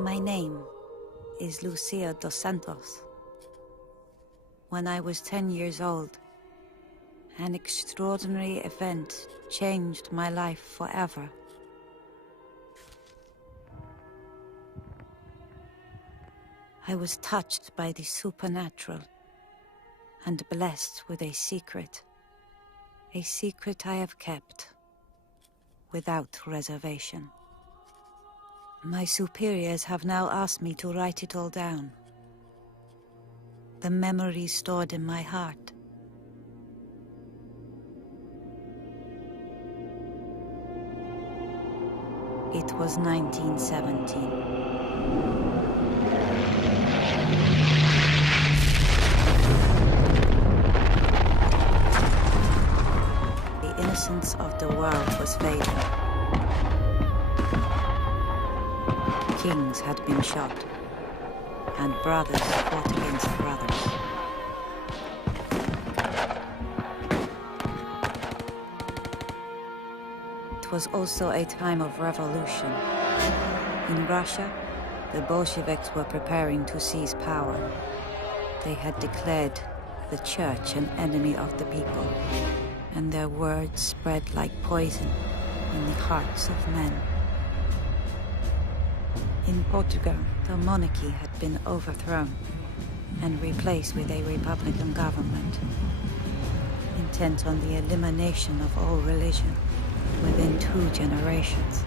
My name is Lucia dos Santos. When I was 10 years old, an extraordinary event changed my life forever. I was touched by the supernatural and blessed with a secret I have kept without reservation. My superiors have now asked me to write it all down. The memories stored in my heart. It was 1917. The innocence of the world was fading. Kings had been shot, and brothers fought against brothers. It was also a time of revolution. In Russia, the Bolsheviks were preparing to seize power. They had declared the church an enemy of the people, and their words spread like poison in the hearts of men. In Portugal, the monarchy had been overthrown and replaced with a republican government, intent on the elimination of all religion within 2 generations.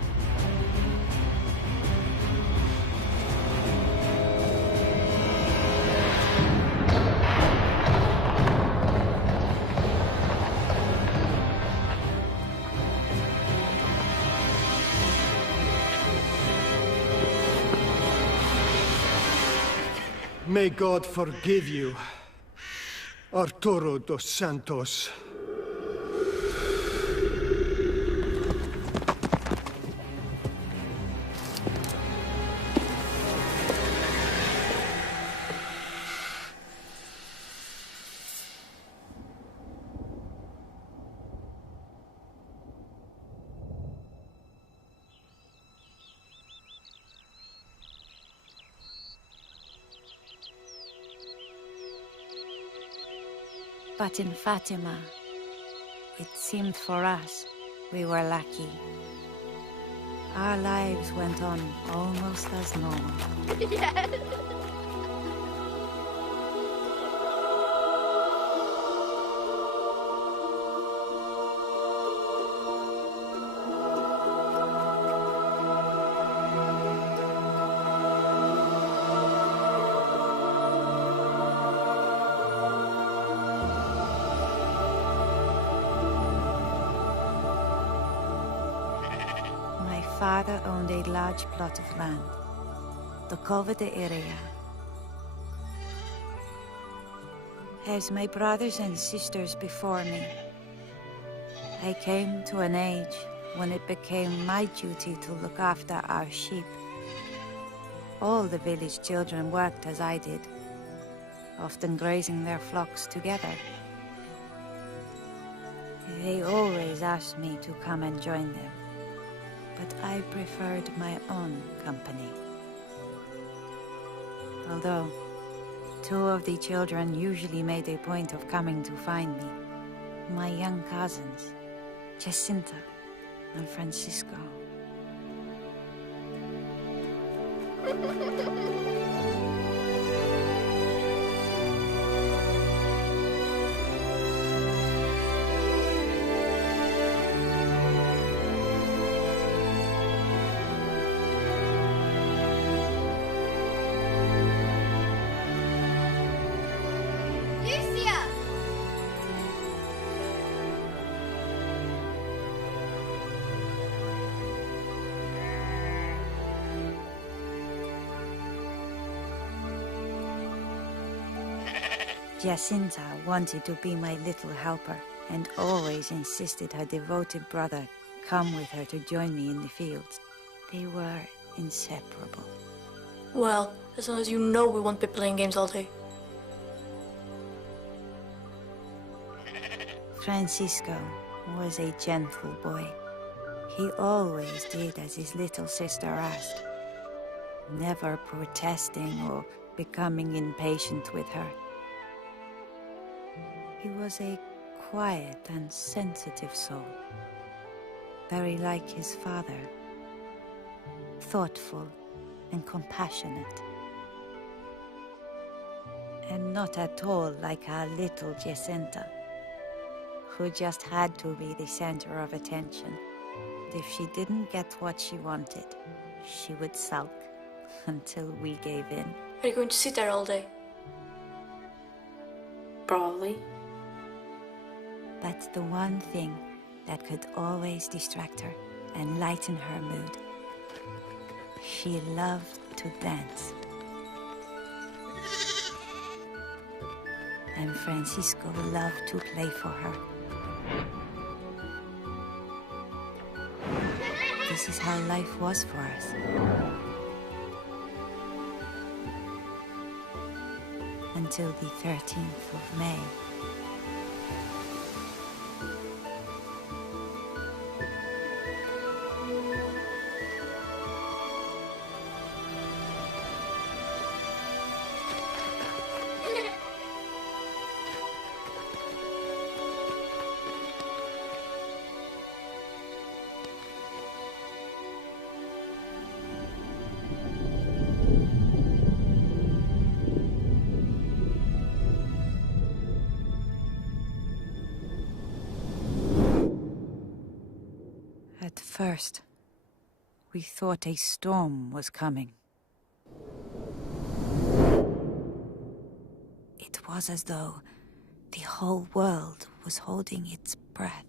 May God forgive you, Arturo dos Santos. But in Fatima, it seemed for us we were lucky. Our lives went on almost as normal. Yes. My father owned a large plot of land, the Cova de Iria. As my brothers and sisters before me, I came to an age when it became my duty to look after our sheep. All the village children worked as I did, often grazing their flocks together. They always asked me to come and join them, but I preferred my own company. Although 2 of the children usually made a point of coming to find me, my young cousins, Jacinta and Francisco. Jacinta wanted to be my little helper and always insisted her devoted brother come with her to join me in the fields. They were inseparable. Well, as long as you know we won't be playing games all day. Francisco was a gentle boy. He always did as his little sister asked. never protesting or becoming impatient with her. He was a quiet and sensitive soul, very like his father, thoughtful and compassionate, and not at all like our little Jacinta, who just had to be the center of attention. If she didn't get what she wanted, she would sulk until we gave in. Are you going to sit there all day? Probably. That's the one thing that could always distract her and lighten her mood. She loved to dance. And Francisco loved to play for her. This is how life was for us. Until the 13th of May. At first, we thought a storm was coming. It was as though the whole world was holding its breath.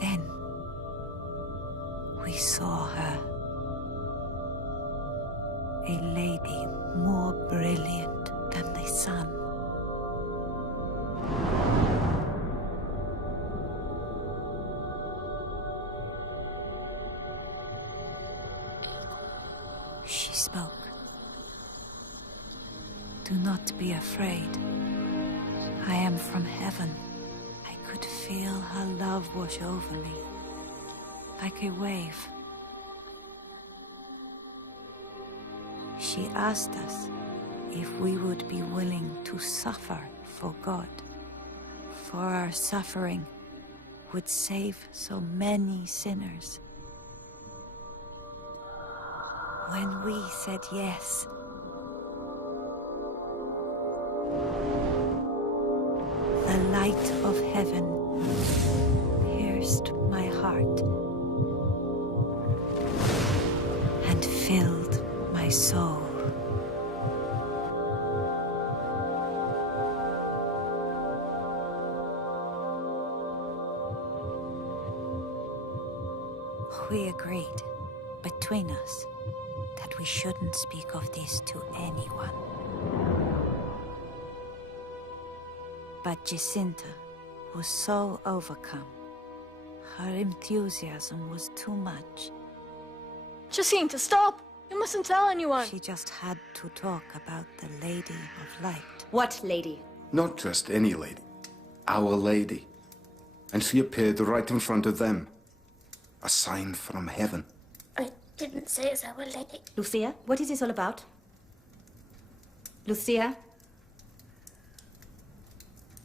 Then we saw her, a lady more brilliant than the sun. She spoke. Do not be afraid. I am from heaven. I could feel her love wash over me, like a wave. She asked us if we would be willing to suffer for God, for our suffering would save so many sinners. When we said yes, the light of heaven pierced my heart and filled my soul. We agreed between us that we shouldn't speak of this to anyone. But Jacinta was so overcome. Her enthusiasm was too much. Jacinta, stop! You mustn't tell anyone. She just had to talk about the Lady of Light. What lady? Not just any lady. Our Lady. And she appeared right in front of them. A sign from heaven. I didn't say it's Our Lady. Lucia, what is this all about? Lucia?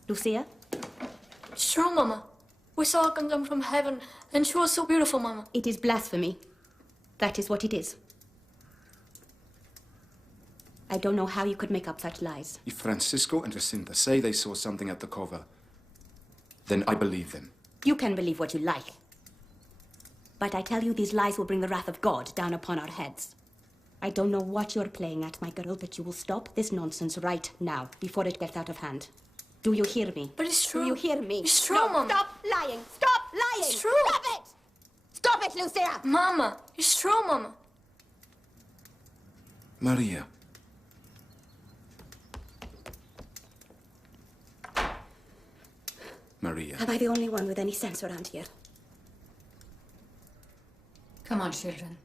Lucia? It's true, Mama. We saw her come down from heaven, and she was so beautiful, Mama. It is blasphemy. That is what it is. I don't know how you could make up such lies. If Francisco and Jacinta say they saw something at the cover, then I believe them. You can believe what you like. But I tell you, these lies will bring the wrath of God down upon our heads. I don't know what you're playing at, my girl, but you will stop this nonsense right now, before it gets out of hand. Do you hear me? But it's true. Do you hear me? It's true, No, Mama. stop lying! Stop lying! It's true. Stop it! Stop it, Lucia! Mama, it's true, Mama. Maria. Maria. Am I the only one with any sense around here? Come on, children.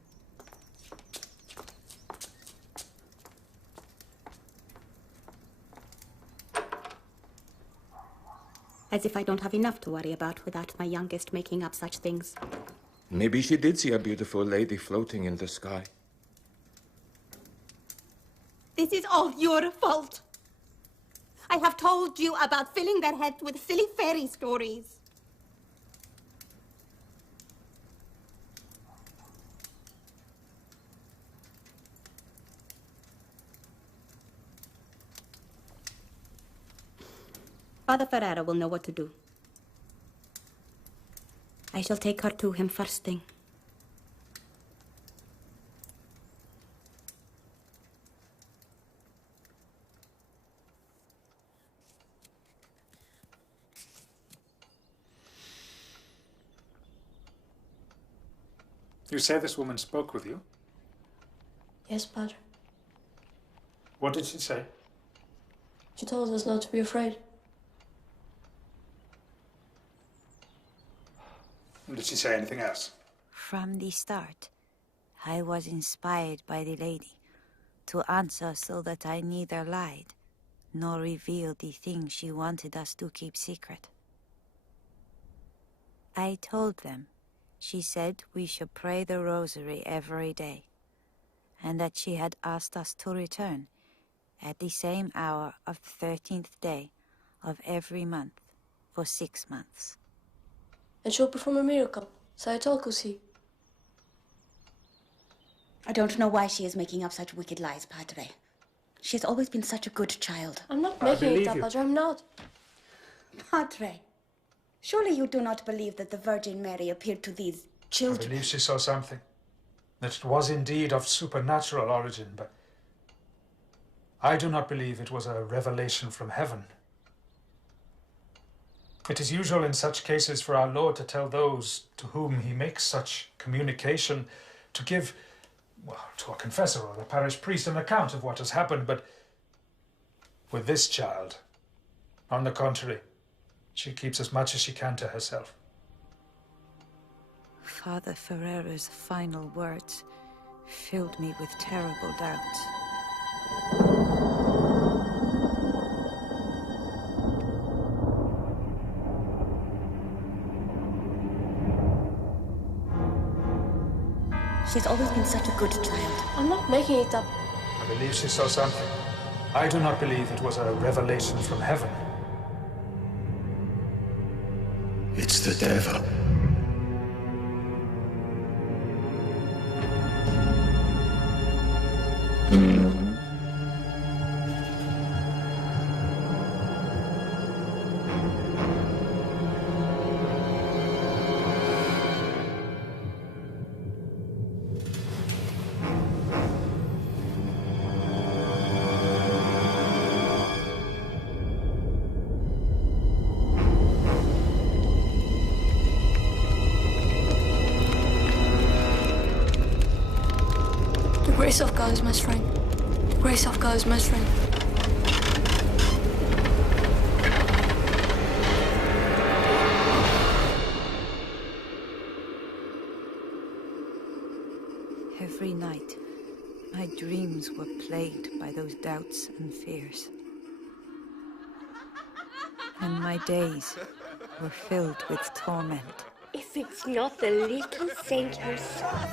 As if I don't have enough to worry about without my youngest making up such things. Maybe she did see a beautiful lady floating in the sky. This is all your fault. I have told you about filling their heads with silly fairy stories. Father Ferrara will know what to do. I shall take her to him first thing. You say this woman spoke with you? Yes, Padre. What did she say? She told us not to be afraid. Did she say anything else? From the start, I was inspired by the lady to answer so that I neither lied nor revealed the things she wanted us to keep secret. I told them she said we should pray the rosary every day, and that she had asked us to return at the same hour of the 13th day of every month for 6 months. And she'll perform a miracle. So I told Kusi. I don't know why she is making up such wicked lies, Padre. She has always been such a good child. I'm not making it up, Padre. I'm not. Padre, surely you do not believe that the Virgin Mary appeared to these I children? believe she saw something. That it was indeed of supernatural origin, but I do not believe it was a revelation from heaven. It is usual in such cases for our Lord to tell those to whom he makes such communication to give, well, to a confessor or a parish priest an account of what has happened, but with this child, on the contrary, she keeps as much as she can to herself. Father Ferrera's final words filled me with terrible doubts. She's always been such a good child. I'm not making it up. I believe she saw something. I do not believe it was a revelation from heaven. It's the devil. The grace of God is my strength. The grace of God is my strength. Every night, my dreams were plagued by those doubts and fears. And my days were filled with torment. If it's not the little saint herself.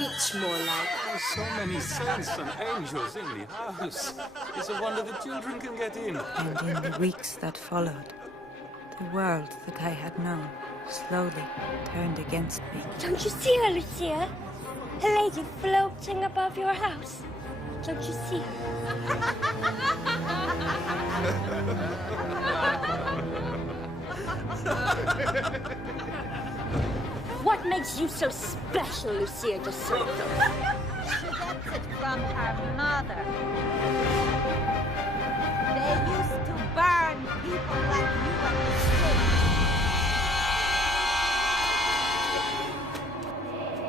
Which more like? So many saints and angels in the house. It's a wonder the children can get in. And in the weeks that followed, the world that I had known slowly turned against me. Don't you see her, Lucia? A lady floating above your house. Don't you see her? What makes you so special, Lucia de Soto? She gets it from her mother. They used to burn people like you at the stake.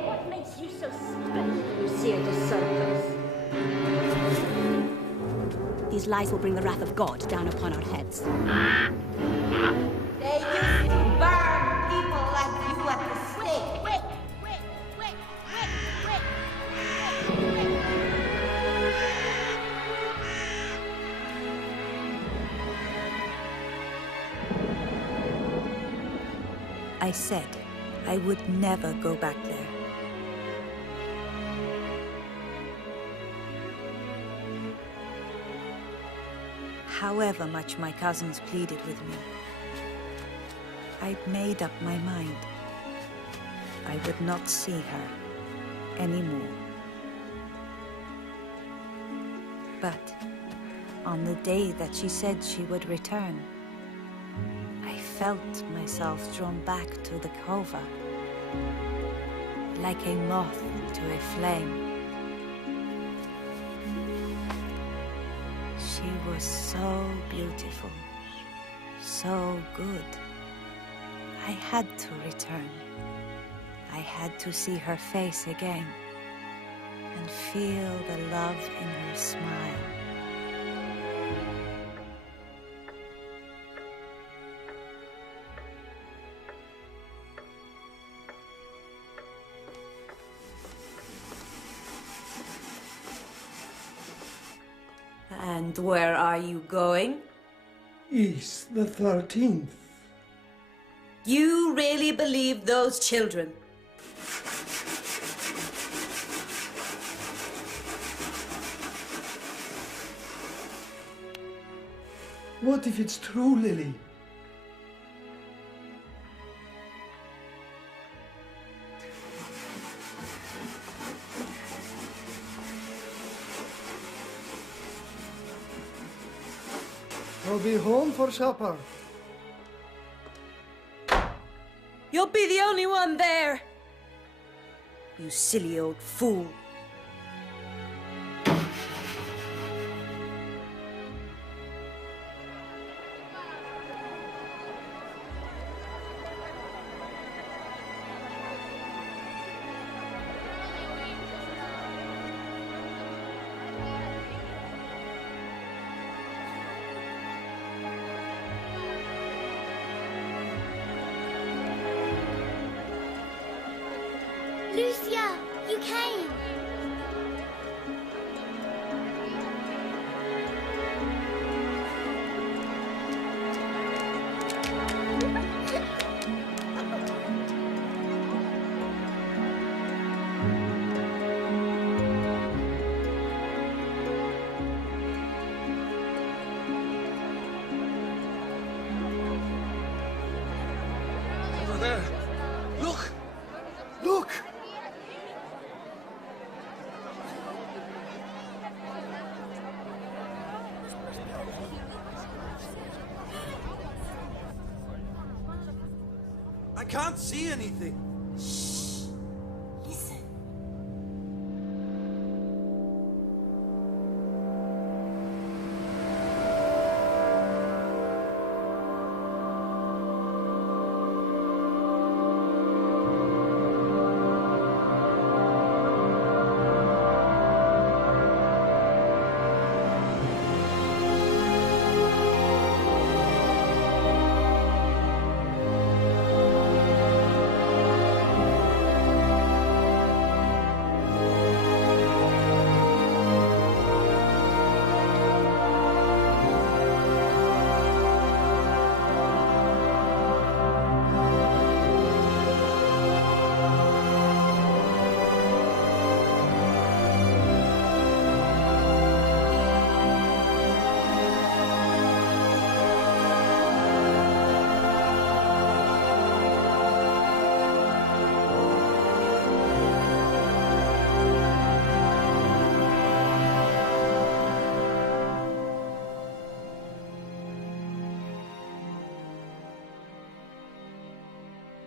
What makes you so special, Lucia de Santos? These lies will bring the wrath of God down upon our heads. They used to burn people like you at the stake. I said I would never go back there. However much my cousins pleaded with me, I'd made up my mind. I would not see her anymore. But on the day that she said she would return, I felt myself drawn back to the cova, like a moth to a flame. She was so beautiful, so good. I had to return. I had to see her face again and feel the love in her smile. And where are you going? East the 13th. You really believe those children? What if it's true, Lily? I'll be home for supper. You'll be the only one there. You silly old fool. Lucia, you came! Over there. Look! Look! I can't see anything. Listen.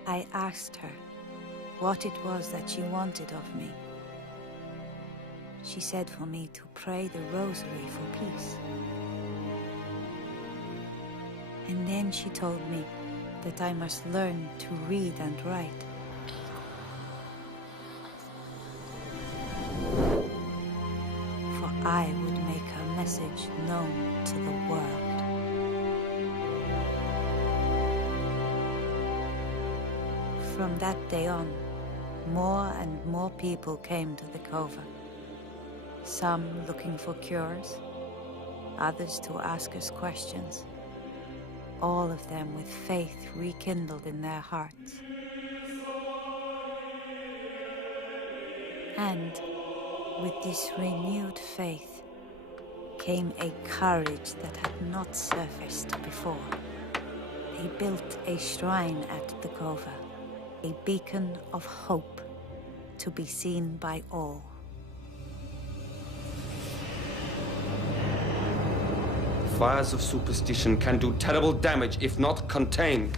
I asked her what it was that she wanted of me. She said for me to pray the rosary for peace. And then she told me that I must learn to read and write. For I would make her message known to the world. From that day on, more and more people came to the cove. Some looking for cures, others to ask us questions. All of them with faith rekindled in their hearts. And with this renewed faith came a courage that had not surfaced before. They built a shrine at the cove, a beacon of hope to be seen by all. Fires of superstition can do terrible damage if not contained.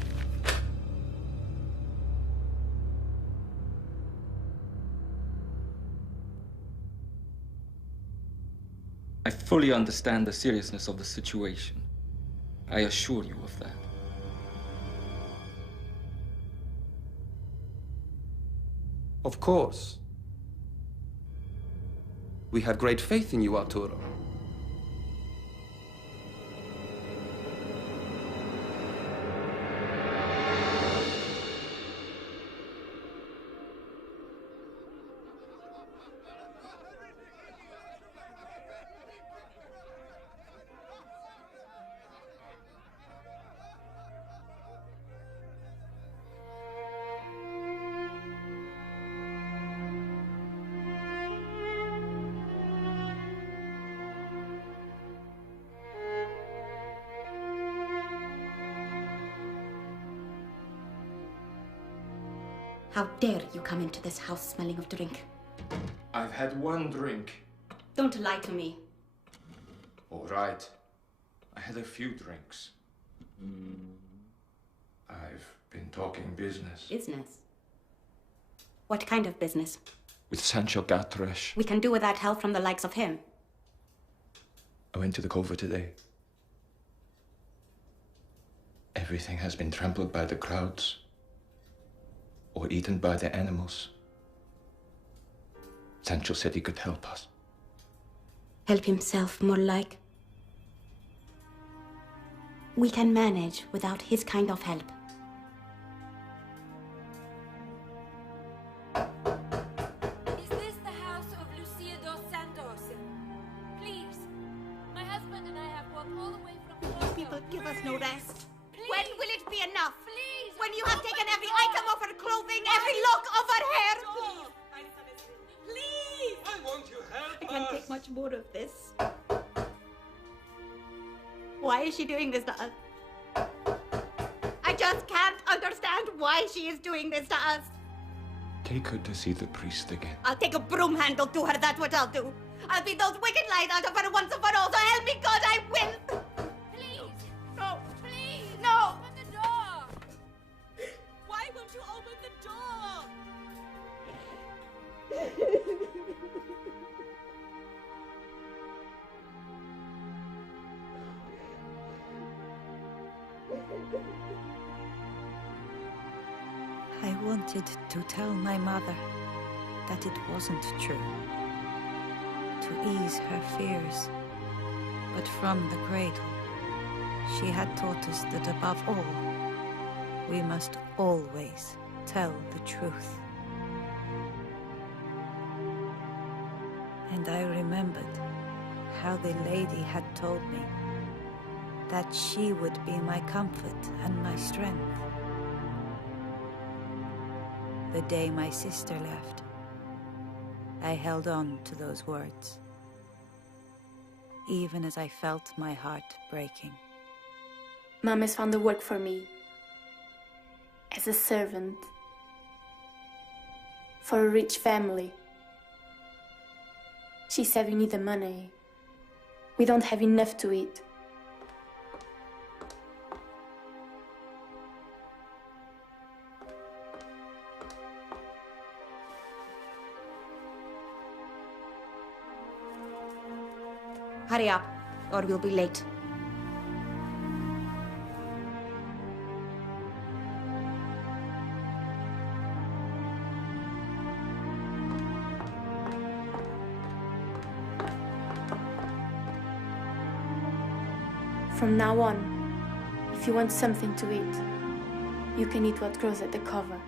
I fully understand the seriousness of the situation. I assure you of that. Of course. We have great faith in you, Arturo. How dare you come into this house smelling of drink? I've had one drink. Don't lie to me. All right. I had a few drinks. I've been talking business. Business? What kind of business? With Sancho Gatresh. We can do without help from the likes of him. I went to the cove today. Everything has been trampled by the crowds. Or eaten by the animals. Sancho said he could help us. Help himself, more like. We can manage without his kind of help. Is this the house of Lucia dos Santos? Please, my husband and I have walked all the way from Porto. People give us no rest. Please. When will it be enough? Please. When you have taken every item of her clothing, every lock of her hair? Please! I want you help. I can't take much more of this. Why is she doing this to us? I just can't understand why she is doing this to us. Take her to see the priest again. I'll take a broom handle to her, that's what I'll do. I'll beat those wicked lies out of her once and for all, so help me God, I will! Please. No. Please. No! Open the door. Why won't you open the door? I wanted to tell my mother that it wasn't true, to ease her fears. But from the cradle, she had taught us that above all, we must always tell the truth. And I remembered how the lady had told me that she would be my comfort and my strength. The day my sister left, I held on to those words, even as I felt my heart breaking. Mom has found the work for me as a servant for a rich family. She said we need the money. We don't have enough to eat. Hurry up, or we'll be late. From now on, if you want something to eat, you can eat what grows at the cover.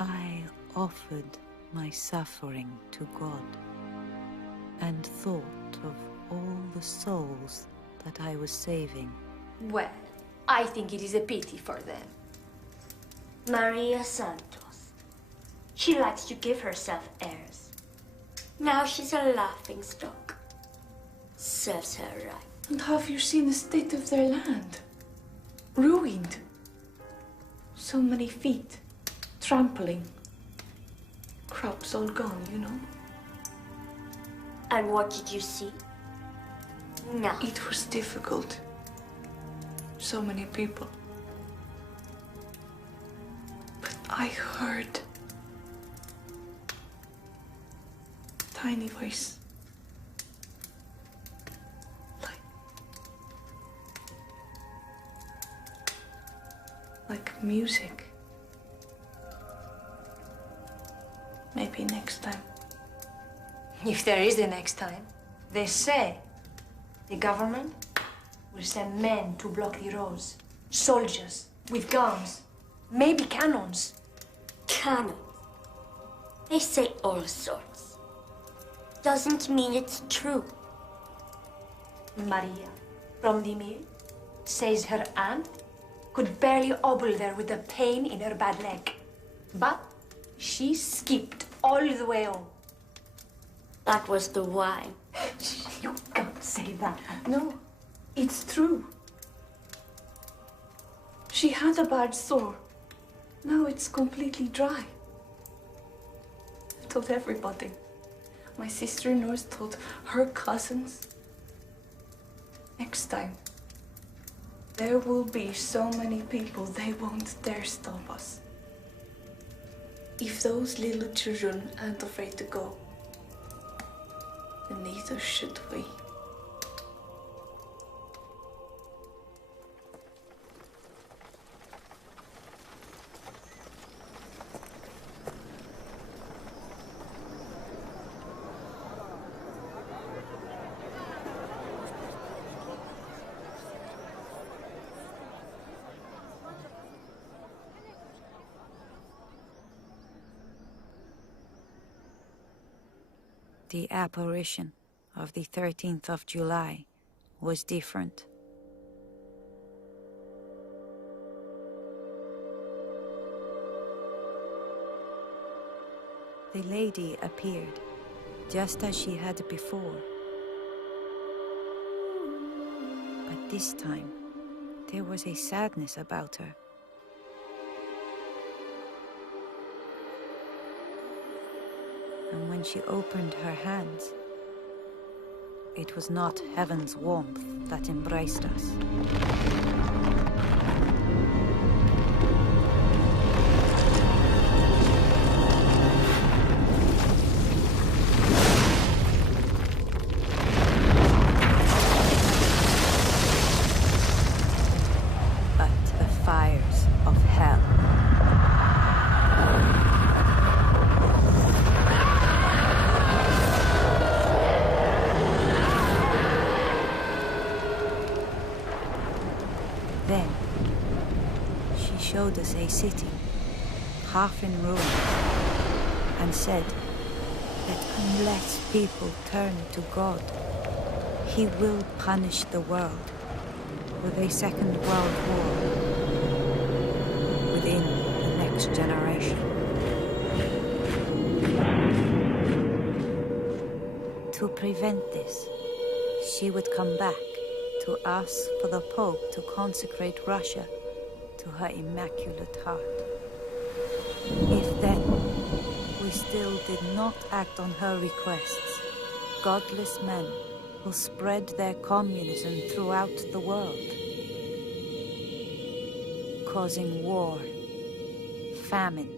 I offered my suffering to God and thought of all the souls that I was saving. Well, I think it is a pity for them. Maria Santos. She likes to give herself airs. Now she's a laughingstock. Serves her right. And have you seen the state of their land? Ruined. So many feet. Trampling. Crops all gone, you know. And what did you see? No. It was difficult. So many people. But I heard a tiny voice. Like music. Maybe next time. If there is a next time, they say the government will send men to block the roads. Soldiers with guns, maybe cannons. Cannons? They say all sorts. Doesn't mean it's true. Maria from the mill says her aunt could barely hobble there with the pain in her bad leg. But she skipped all the way home. That was the wine. You can't say that. No, it's true. She had a bad sore. Now it's completely dry. I told everybody. My sister-in-laws told her cousins. Next time, there will be so many people they won't dare stop us. If those little children aren't afraid to go, then neither should we. The apparition of the 13th of July was different. The lady appeared, just as she had before. But this time, there was a sadness about her. And when she opened her hands, it was not heaven's warmth that embraced us. But the fires of hell. Then, she showed us a city, half in ruin, and said that unless people turn to God, He will punish the world with a second world war within the next generation. To prevent this, she would come back to ask for the Pope to consecrate Russia to her Immaculate Heart. If then we still did not act on her requests, godless men will spread their communism throughout the world, causing war, famine,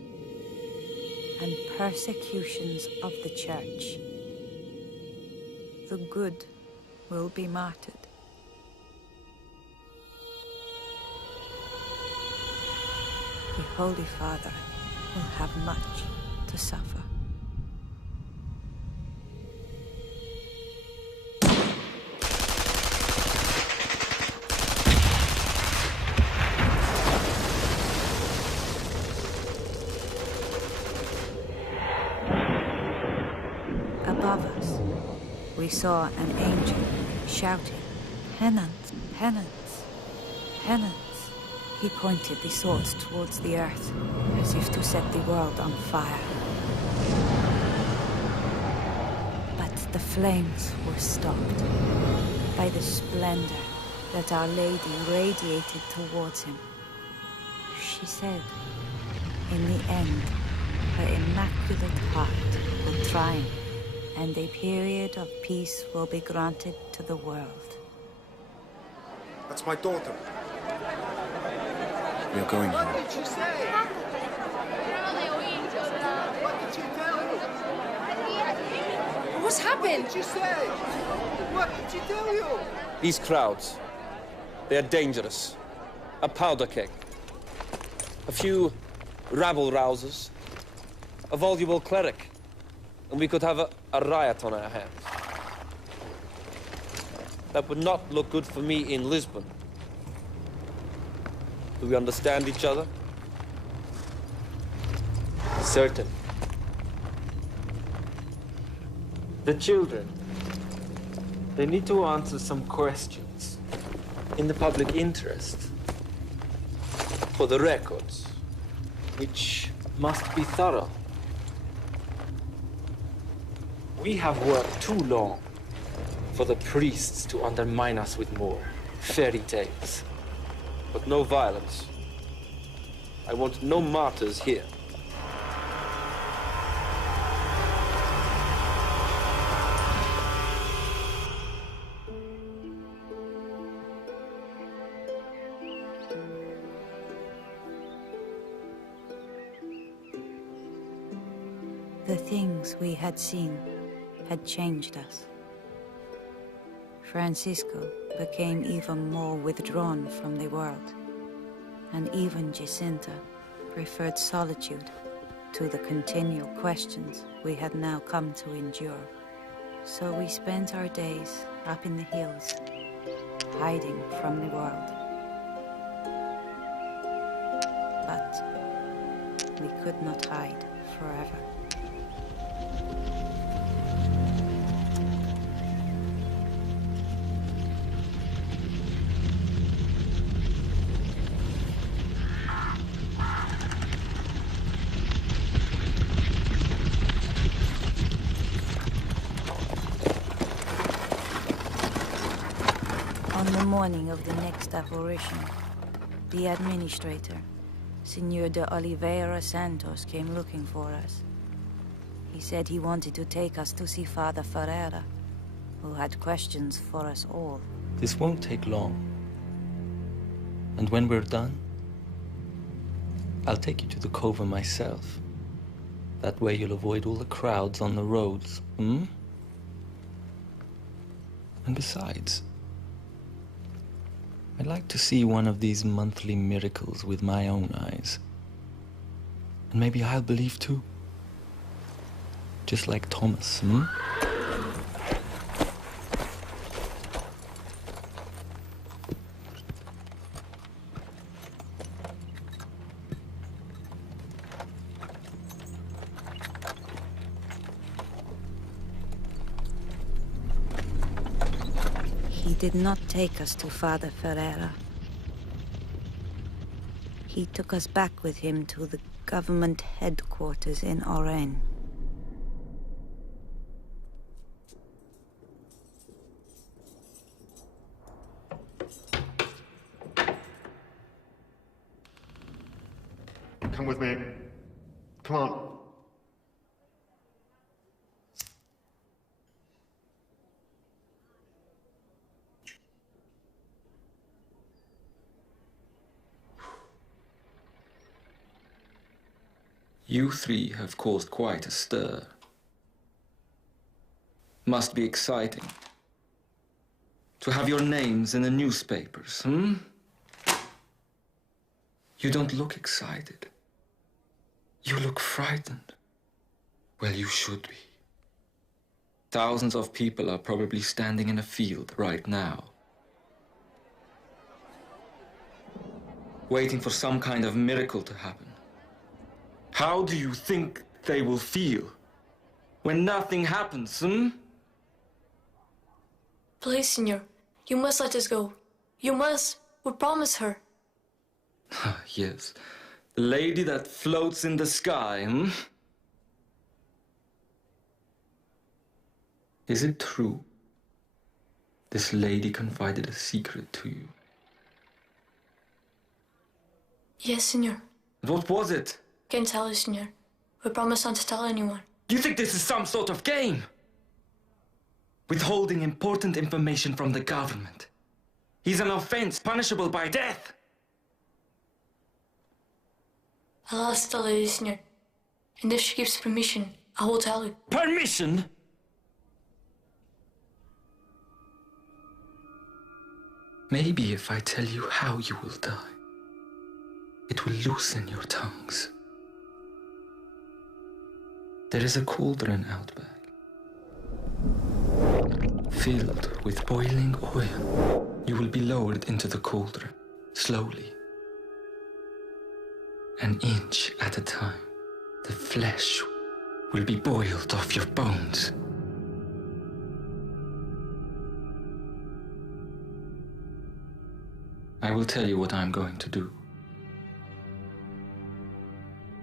and persecutions of the Church. The good will be martyred. The Holy Father will have much to suffer. Above us, we saw an angel shouting, "Penance, penance, penance." He pointed the swords towards the earth, as if to set the world on fire. But the flames were stopped by the splendor that Our Lady radiated towards him. She said, in the end, her immaculate heart will triumph, and a period of peace will be granted to the world. That's my daughter. We are going home. What did she say? What did she tell you? What's happened? What did she say? What did she tell you? These crowds, they are dangerous. A powder keg. A few rabble-rousers. A voluble cleric. And we could have a riot on our hands. That would not look good for me in Lisbon. Do we understand each other? Certain. The children, they need to answer some questions in the public interest. For the records, which must be thorough. We have worked too long for the priests to undermine us with more fairy tales. But no violence. I want no martyrs here. The things we had seen had changed us. Francisco became even more withdrawn from the world, and even Jacinta preferred solitude to the continual questions we had now come to endure. So we spent our days up in the hills, hiding from the world. But we could not hide forever. On the morning of the next apparition, the administrator, Senor de Oliveira Santos, came looking for us. He said he wanted to take us to see Father Ferreira, who had questions for us all. This won't take long. And when we're done, I'll take you to the cove myself. That way you'll avoid all the crowds on the roads, hmm? And besides, I'd like to see one of these monthly miracles with my own eyes. And maybe I'll believe too. Just like Thomas, hmm? He did not take us to Father Ferreira. He took us back with him to the government headquarters in Oren. Come with me. Come on. You three have caused quite a stir. Must be exciting. To have your names in the newspapers, You don't look excited. You look frightened. Well, you should be. Thousands of people are probably standing in a field right now, waiting for some kind of miracle to happen. How do you think they will feel when nothing happens, Please, Senor, you must let us go. You must. We promise her. Yes, the lady that floats in the sky, Is it true this lady confided a secret to you? Yes, Senor. What was it? Can't tell you, Senor. We promise not to tell anyone. You think this is some sort of game? Withholding important information from the government is an offense punishable by death. I'll ask the lady, Senor. And if she gives permission, I will tell you. Permission? Maybe if I tell you how you will die, it will loosen your tongues. There is a cauldron out back, filled with boiling oil. You will be lowered into the cauldron, slowly. An inch at a time, the flesh will be boiled off your bones. I will tell you what I'm going to do.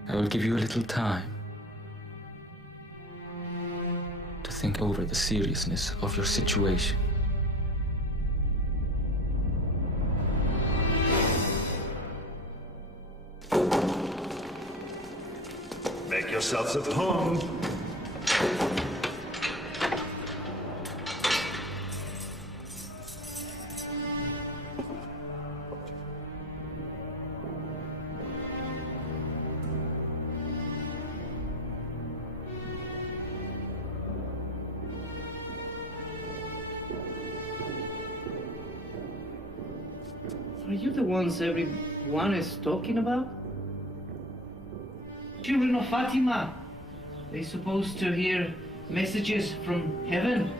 I will give you a little time to think over the seriousness of your situation. Make yourselves at home. Are you the ones everyone is talking about? Children of Fatima. They supposed to hear messages from heaven.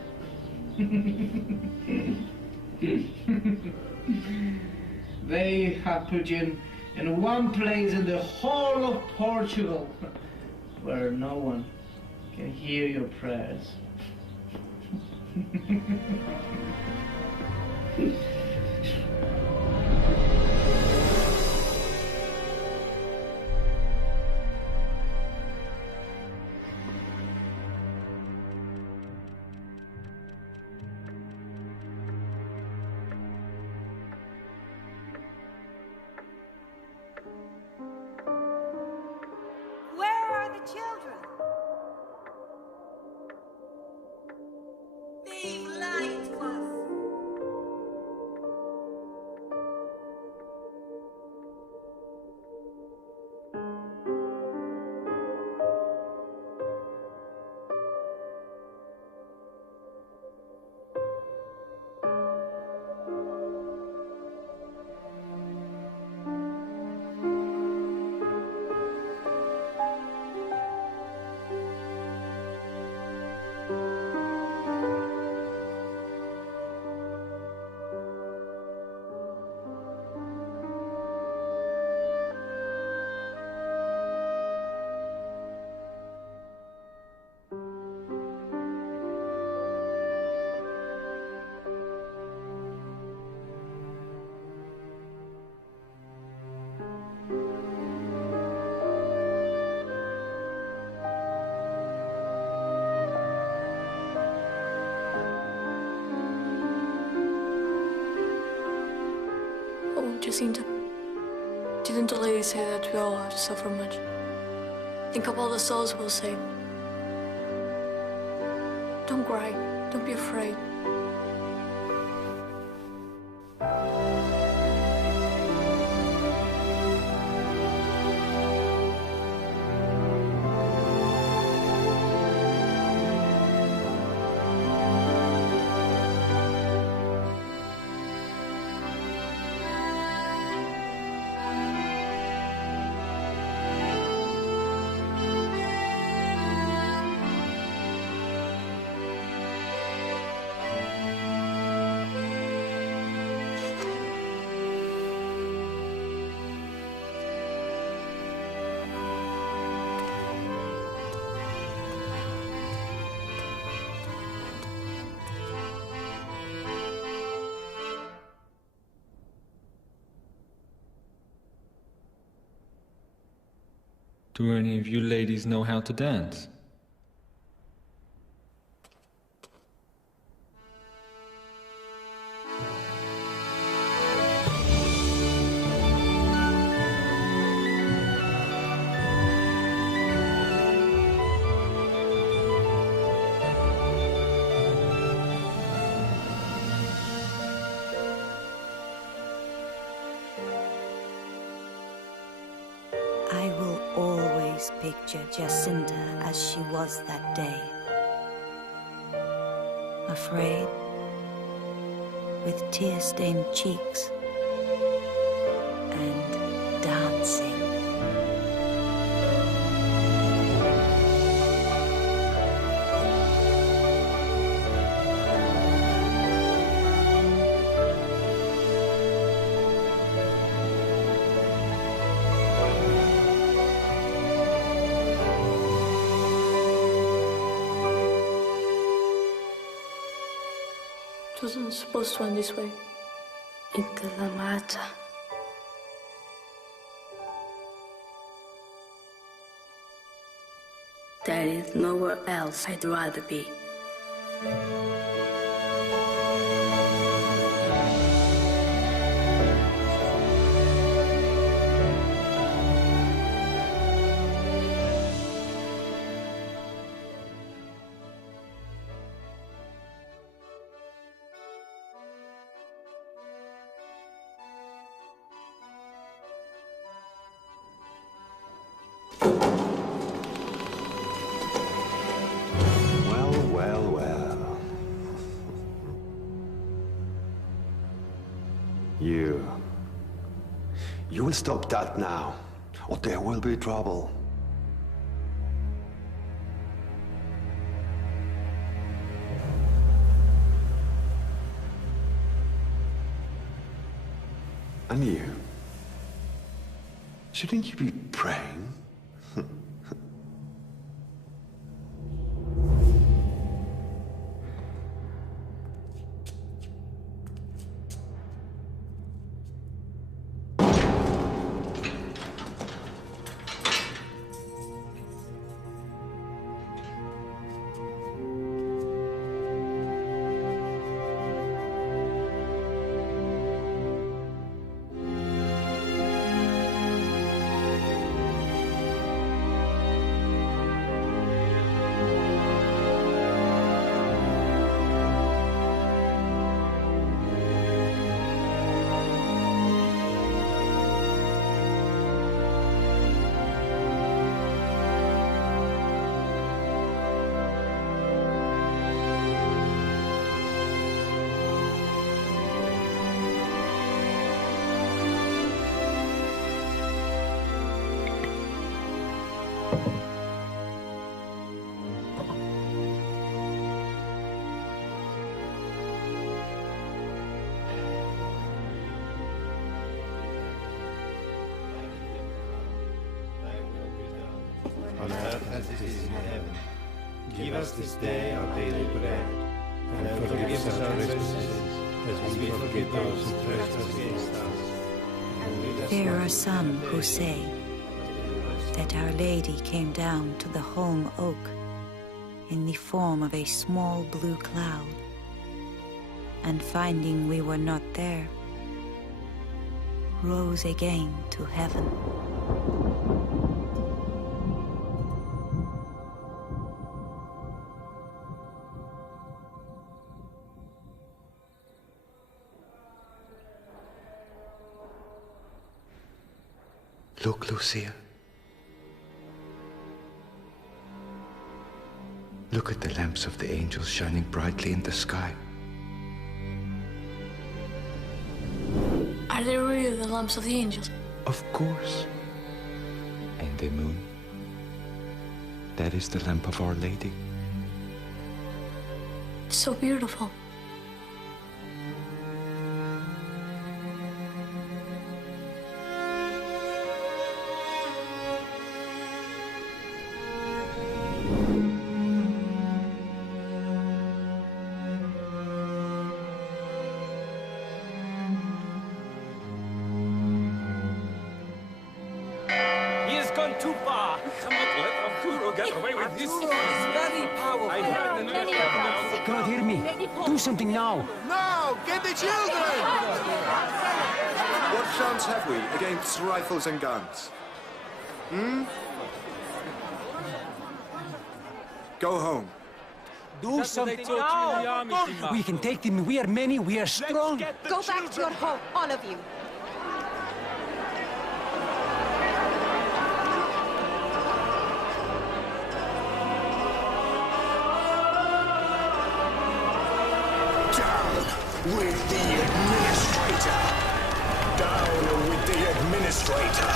They have put you in one place in the whole of Portugal where no one can hear your prayers. Where are the children? Being lied to us. Oh, Jacinta, didn't the lady say that we all have to suffer much? Think of all the souls we'll save. Don't cry. Don't be afraid. Do any of you ladies know how to dance? I will always picture Jacinta as she was that day. Afraid, with tear-stained cheeks, and dancing. It wasn't supposed to end this way. Into the matter. There is nowhere else I'd rather be. You will stop that now, or there will be trouble. And you? Shouldn't you be praying? On earth as it is in heaven. Give us this day our daily bread, and forgive us our trespasses, as we forgive those who trespass against us. There are some who say that Our Lady came down to the home oak in the form of a small blue cloud, and finding we were not there, rose again to heaven. Look, Lucia. Look at the lamps of the angels shining brightly in the sky. Are they really the lamps of the angels? Of course. And the moon. That is the lamp of Our Lady. It's so beautiful. He has gone too far. get away with this. It's very powerful. I heard the God, hear me. Do something now. No! Get the children! What chance have we against rifles and guns? Hmm? Go home. Do something now. We can take them. We are many. We are strong. Go back to your home, all of you. With the administrator! Down with the administrator!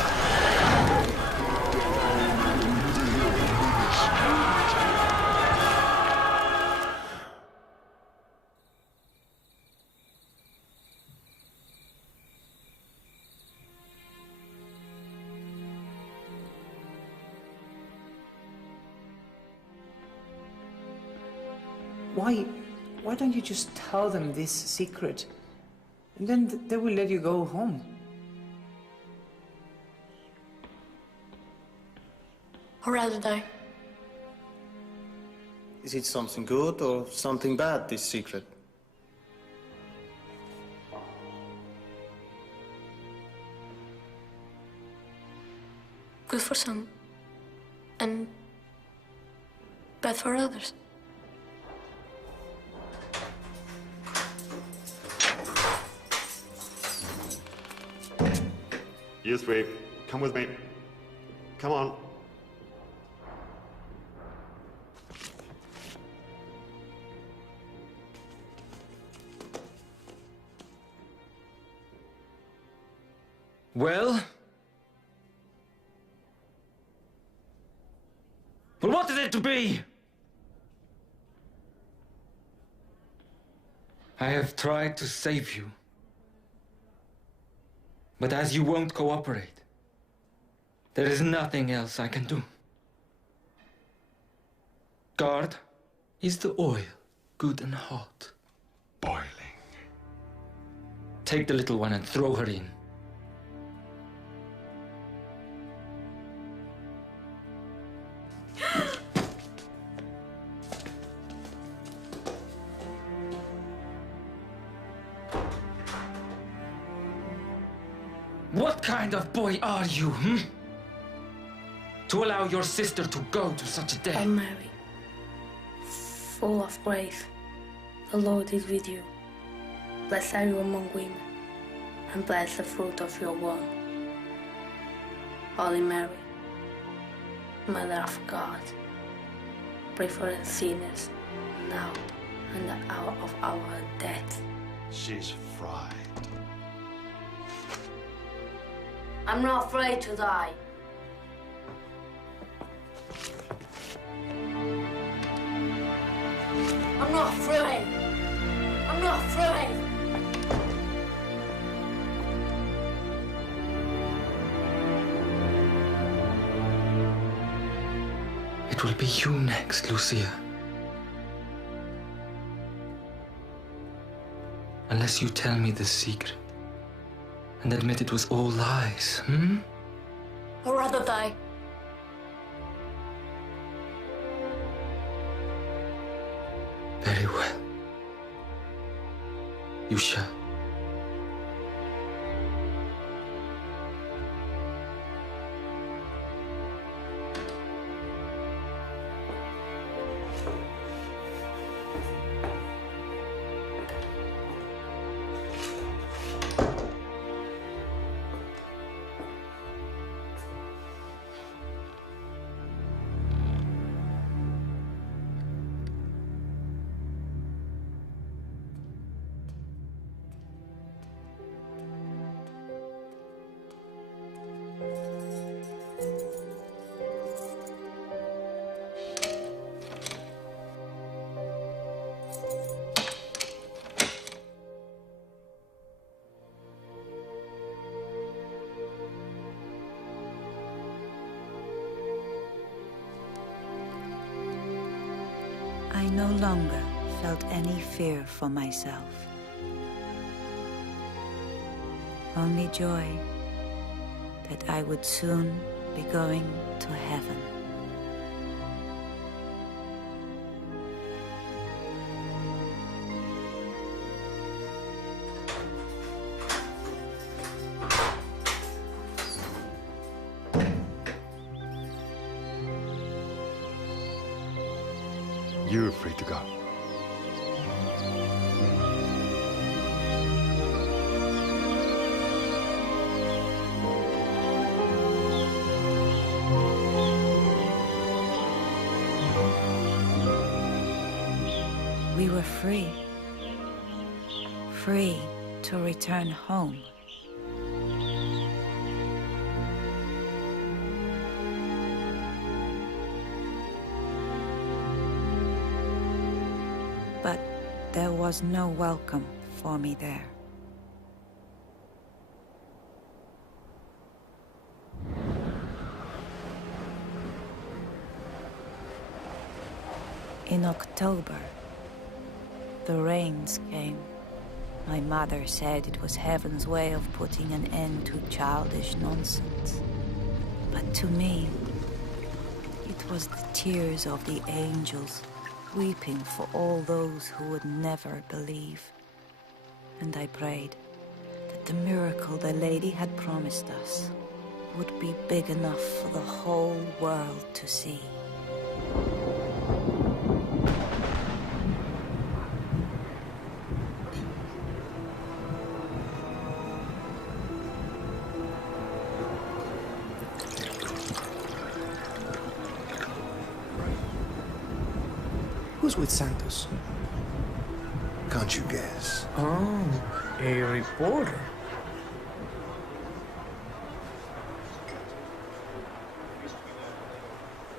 Why don't you just tell them this secret? And then they will let you go home. Or rather die. Is it something good or something bad, this secret? Good for some, and bad for others. You three, come with me. Come on. Well, what is it to be? I have tried to save you. But as you won't cooperate, there is nothing else I can do. Guard, is the oil good and hot? Boiling. Take the little one and throw her in. What kind of boy are you, hmm? To allow your sister to go to such a day? I'm Mary, full of grace. The Lord is with you. Blessed are you among women, and blessed the fruit of your womb. Holy Mary, Mother of God, pray for us sinners, now and the hour of our death. She's fried. I'm not afraid to die. I'm not afraid. I'm not afraid. It will be you next, Lucia. Unless you tell me the secret and admit it was all lies, hmm? Or rather die. Very well. You shall. I no longer felt any fear for myself. Only joy that I would soon be going to heaven. You're free to go. We were free. Free to return home. But there was no welcome for me there. In October, the rains came. My mother said it was heaven's way of putting an end to childish nonsense. But to me, it was the tears of the angels weeping for all those who would never believe. And I prayed that the miracle the lady had promised us would be big enough for the whole world to see. Who's with Santos? Can't you guess? Oh, a reporter.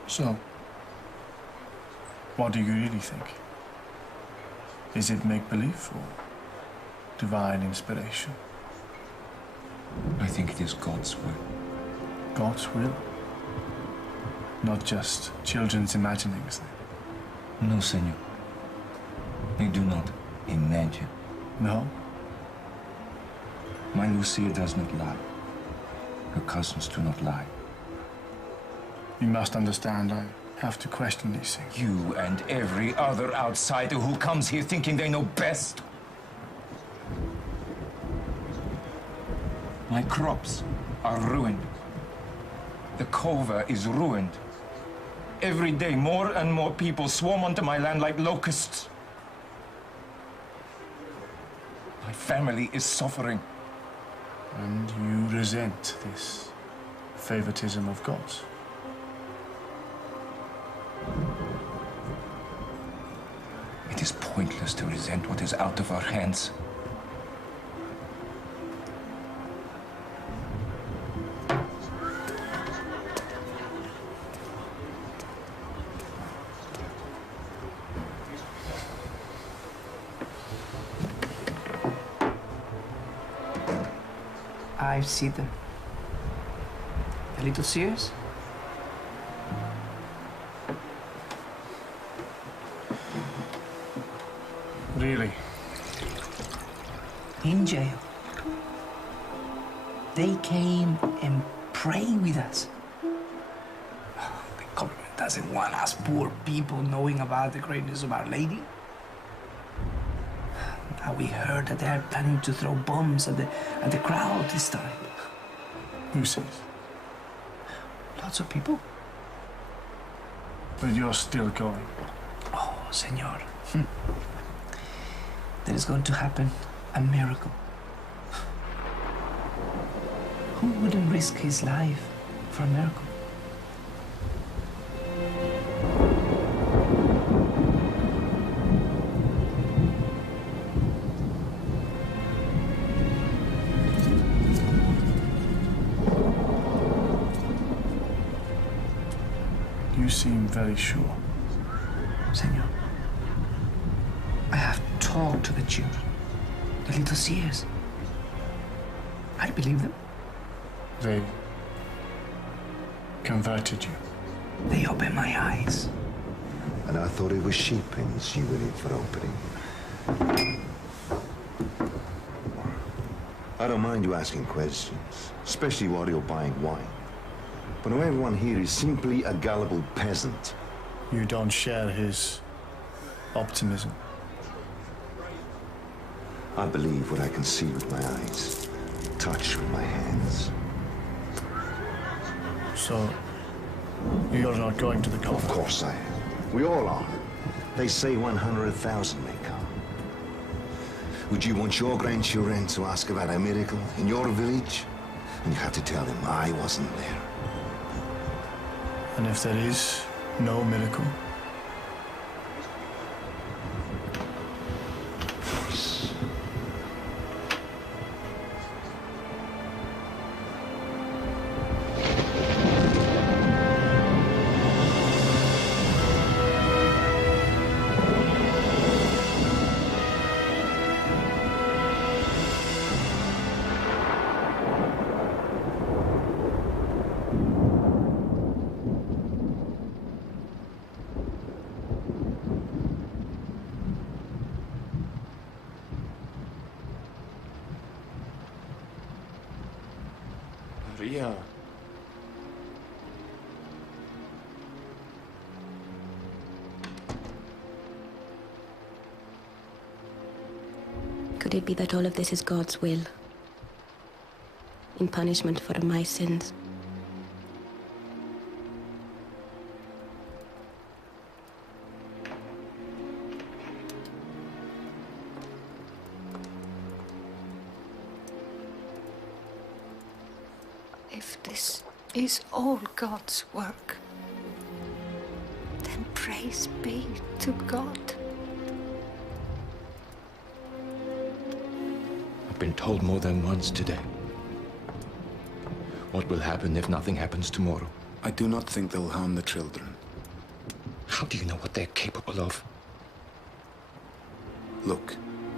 So, what do you really think? Is it make-believe or divine inspiration? I think it is God's will. God's will? Not just children's imaginings, then? No, Senor. I do not imagine. No? My Lucia does not lie. Her cousins do not lie. You must understand, I have to question these things. You and every other outsider who comes here thinking they know best. My crops are ruined. The cova is ruined. Every day, more and more people swarm onto my land like locusts. My family is suffering. And you resent this favoritism of God's? It is pointless to resent what is out of our hands. I've seen them. The little seers? Really? In jail. They came and prayed with us. The government doesn't want us poor people knowing about the greatness of Our Lady. Now we heard that they're planning to throw bombs at the crowd this time. Who says? Lots of people. But you're still going. Oh, Senor. There is going to happen a miracle. Who wouldn't risk his life for a miracle? You seem very sure. Senor, I have talked to the children, the little seers. I believe them. They converted you. They opened my eyes. And I thought it was sheep pens you were in for opening. I don't mind you asking questions, especially while you're buying wine. But now everyone here is simply a gullible peasant. You don't share his optimism. I believe what I can see with my eyes, touch with my hands. So, you're not going to the cove? Of course I am. We all are. They say 100,000 may come. Would you want your grandchildren to ask about a miracle in your village? And you have to tell them I wasn't there. And if there is no miracle? Maria. Could it be that all of this is God's will? In punishment for my sins? If this is all God's work, then praise be to God. I've been told more than once today. What will happen if nothing happens tomorrow? I do not think they'll harm the children. How do you know what they're capable of? Look,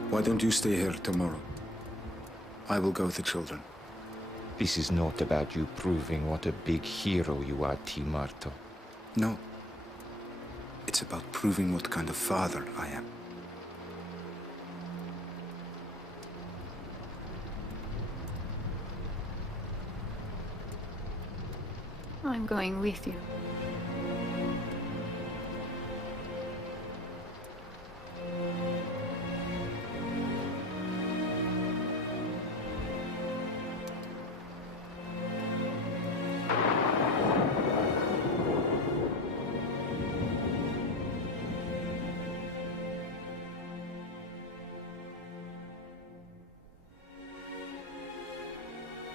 why don't you stay here tomorrow? I will go with the children. This is not about you proving what a big hero you are, T. Marto. No. It's about proving what kind of father I am. I'm going with you.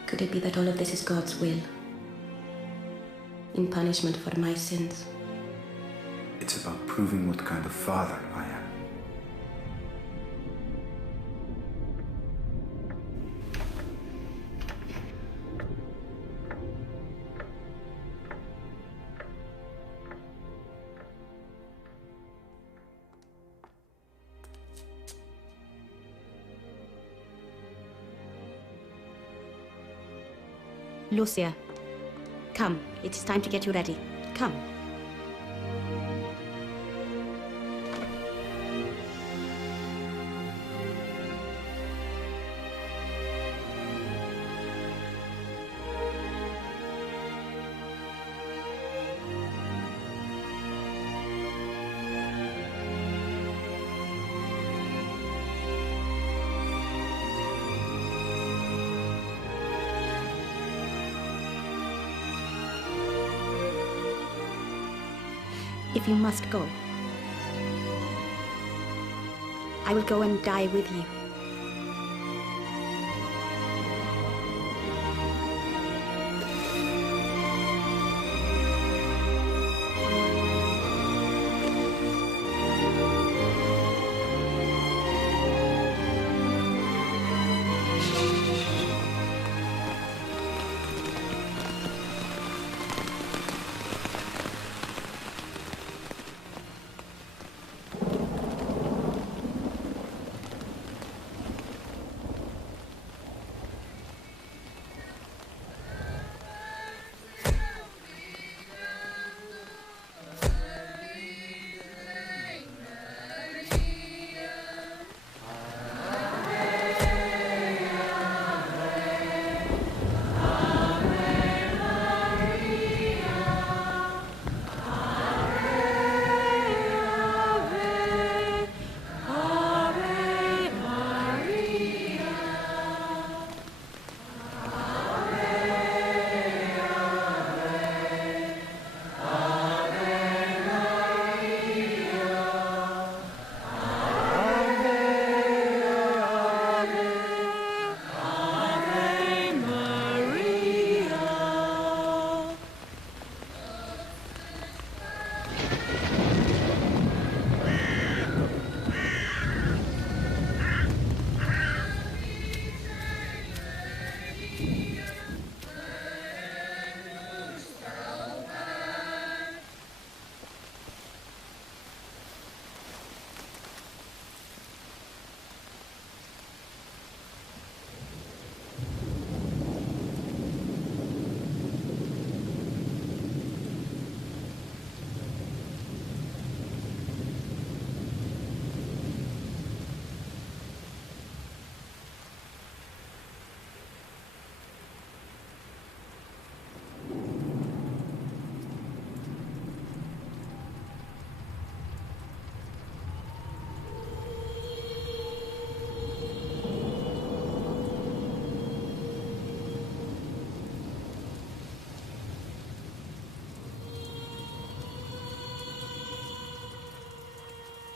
Could it be that all of this is God's will? In punishment for my sins? It's about proving what kind of father I am. Lucia, come. It is time to get you ready. Come. If you must go, I will go and die with you.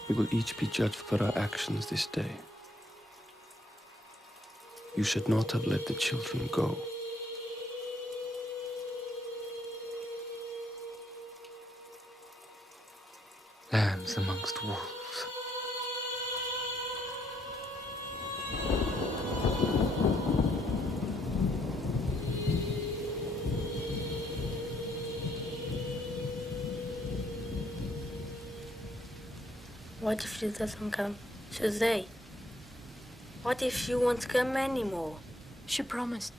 We will each be judged for our actions this day. You should not have let the children go. Lambs amongst wolves. What if she doesn't come? Should they? What if she won't come anymore? She promised.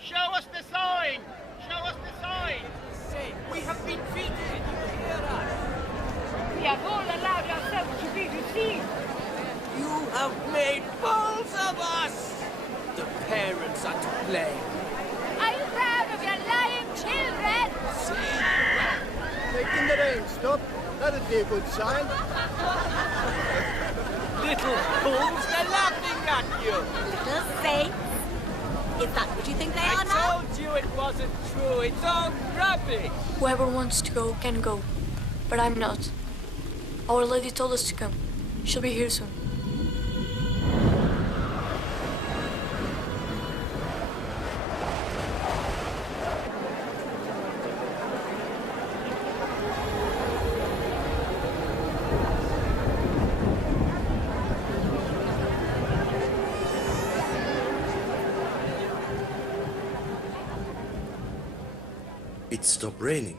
Show us the sign! Show us the sign! Say, we have been treated. Hear us. We have all allowed ourselves to be deceived. You have made fools of us. The parents are to blame. Are you proud of your lying children? Making the rain stop. That'd be a good sign. Little fools, they're laughing at you. Little saints? Is that what you think they are now? I told you it wasn't true. It's all rubbish. Whoever wants to go can go, but I'm not. Our Lady told us to come. She'll be here soon. It stopped raining.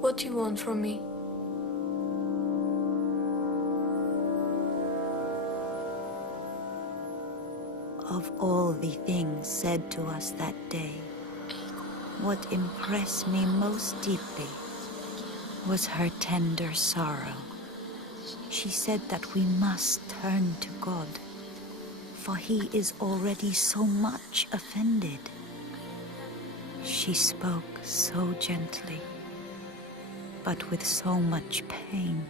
What do you want from me? Of all the things said to us that day, what impressed me most deeply was her tender sorrow. She said that we must turn to God, for he is already so much offended. She spoke so gently, but with so much pain.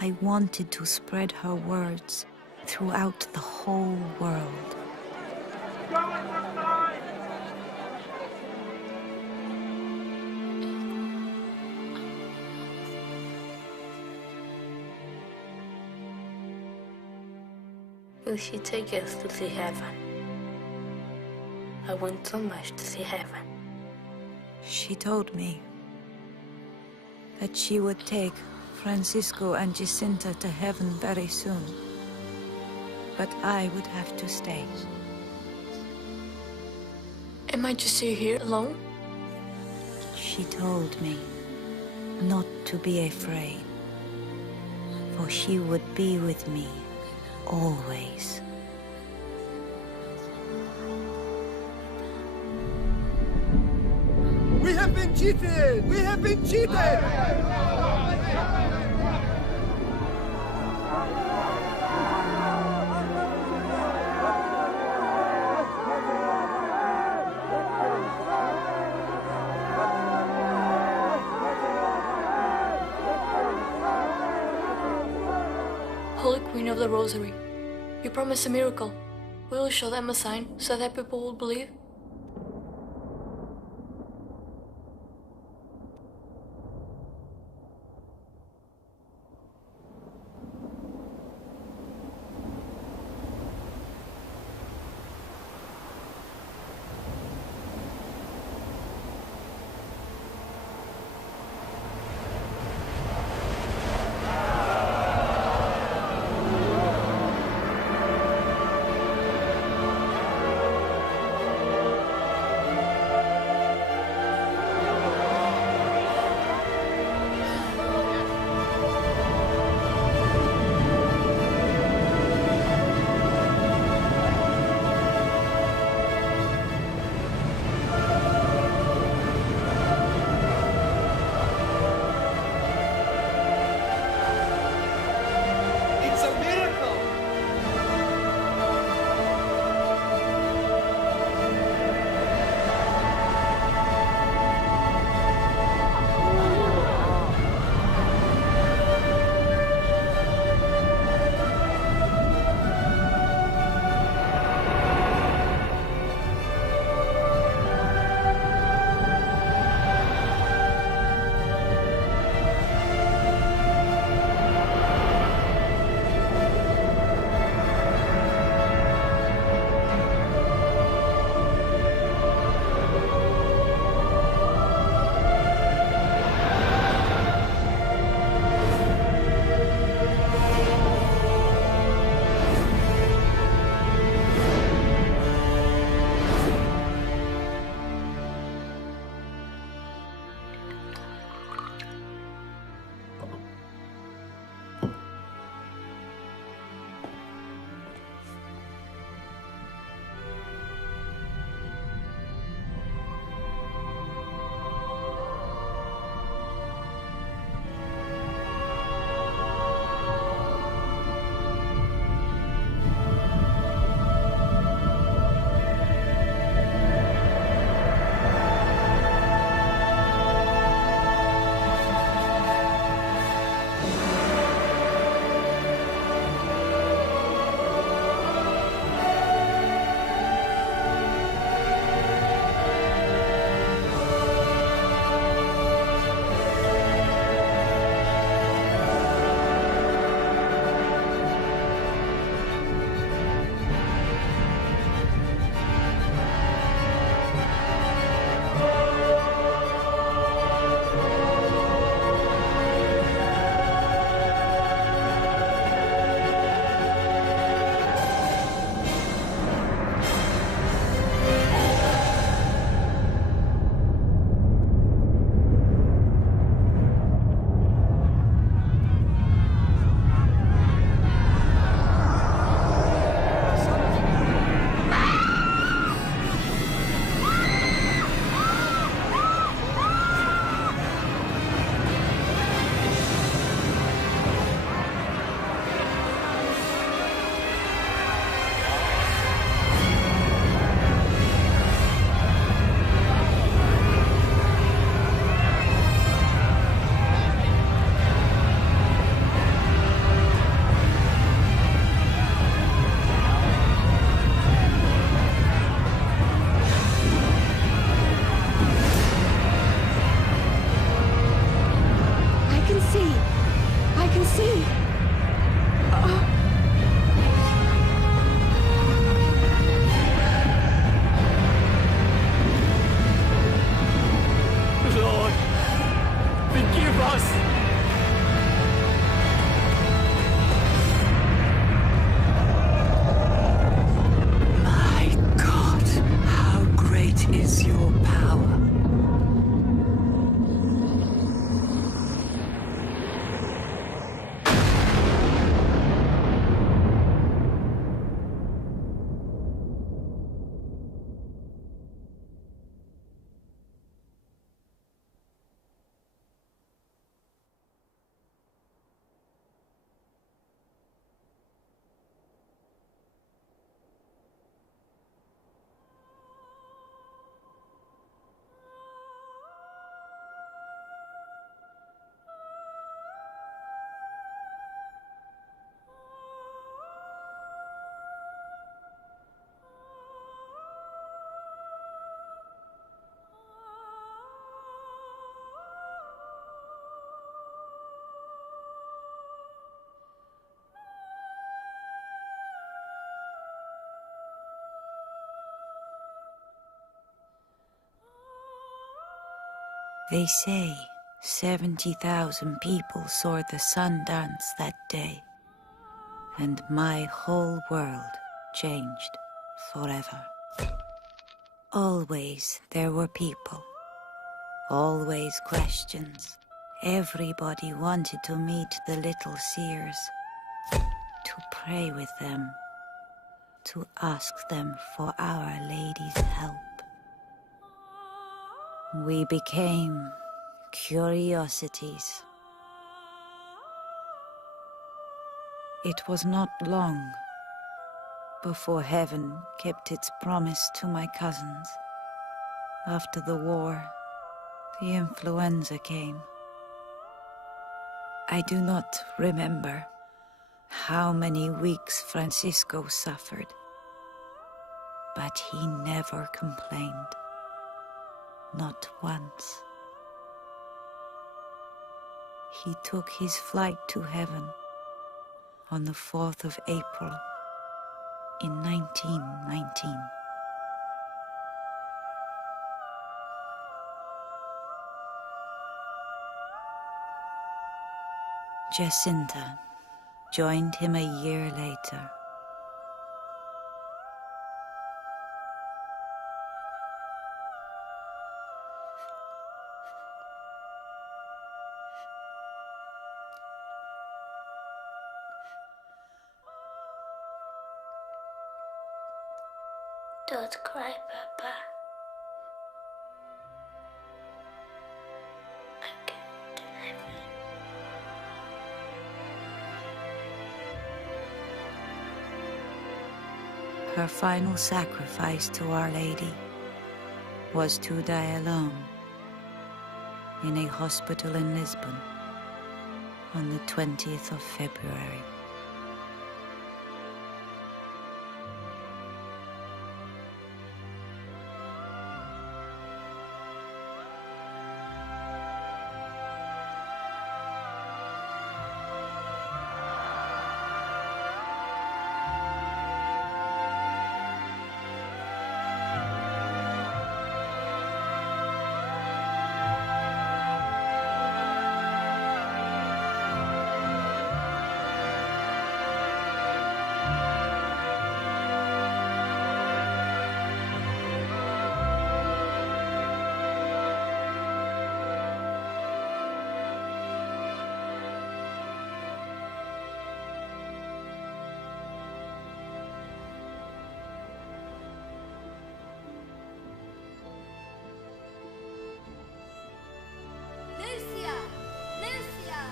I wanted to spread her words throughout the whole world. Will she take us to see heaven? I want so much to see heaven. She told me that she would take Francisco and Jacinta to heaven very soon, but I would have to stay. Am I to stay here alone? She told me not to be afraid, for she would be with me always. We have been cheated! We have been cheated! Holy Queen of the Rosary, you promised a miracle. Will you show them a sign so that people will believe? They say 70,000 people saw the sun dance that day, and my whole world changed forever. Always there were people, always questions. Everybody wanted to meet the little seers, to pray with them, to ask them for Our Lady's help. We became curiosities. It was not long before heaven kept its promise to my cousins. After the war, the influenza came. I do not remember how many weeks Francisco suffered, but he never complained. Not once. He took his flight to heaven on the 4th of April in 1919. Jacinta joined him a year later. Don't cry, Papa. I'm going to heaven. Her final sacrifice to Our Lady was to die alone in a hospital in Lisbon on the 20th of February. Lucia! Lucia!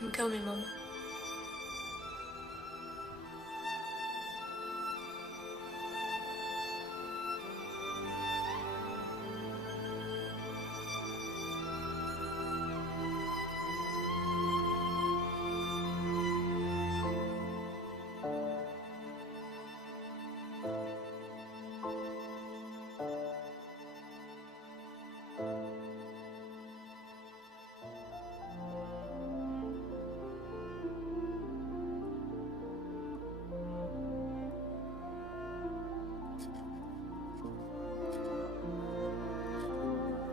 I'm coming, Mama.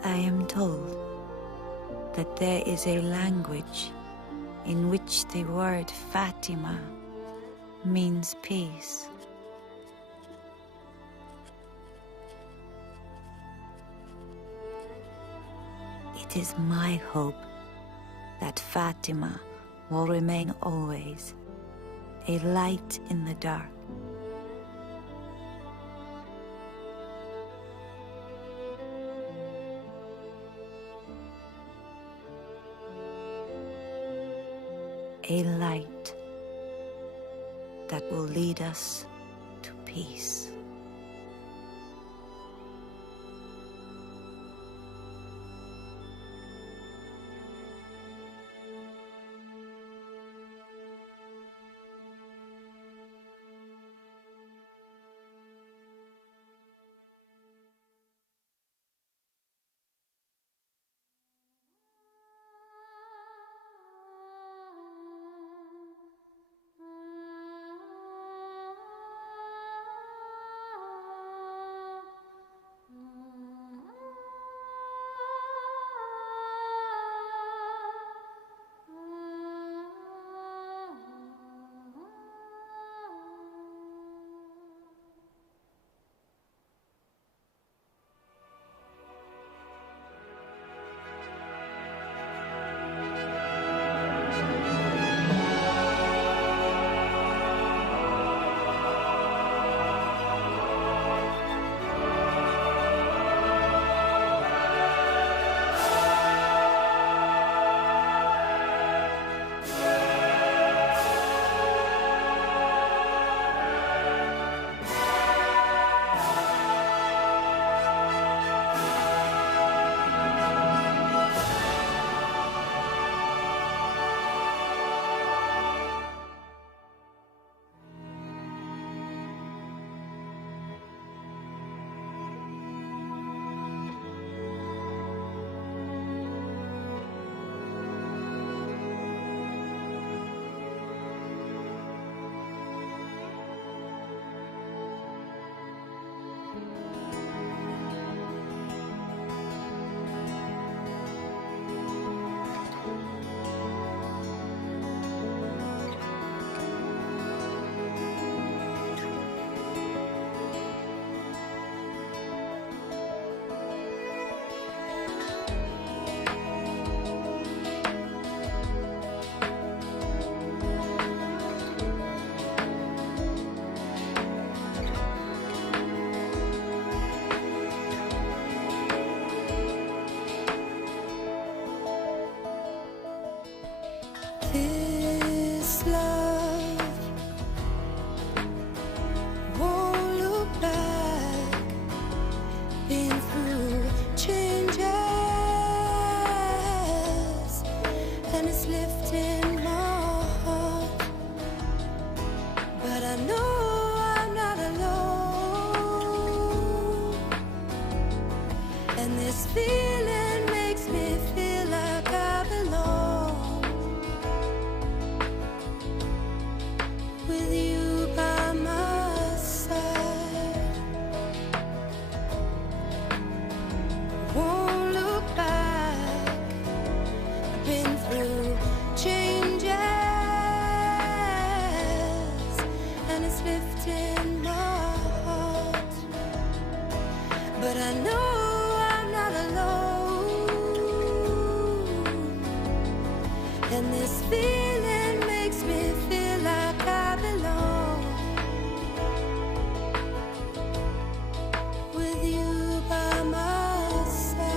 I am told that there is a language in which the word Fatima means peace. It is my hope that Fatima will remain always a light in the dark. A light that will lead us to peace. And this feeling makes me feel like I belong with you by my side.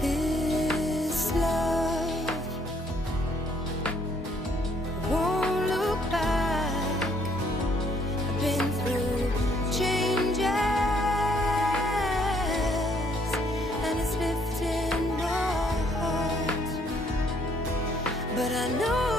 This love won't look back. I've been through changes, and it's lifting my heart. But I know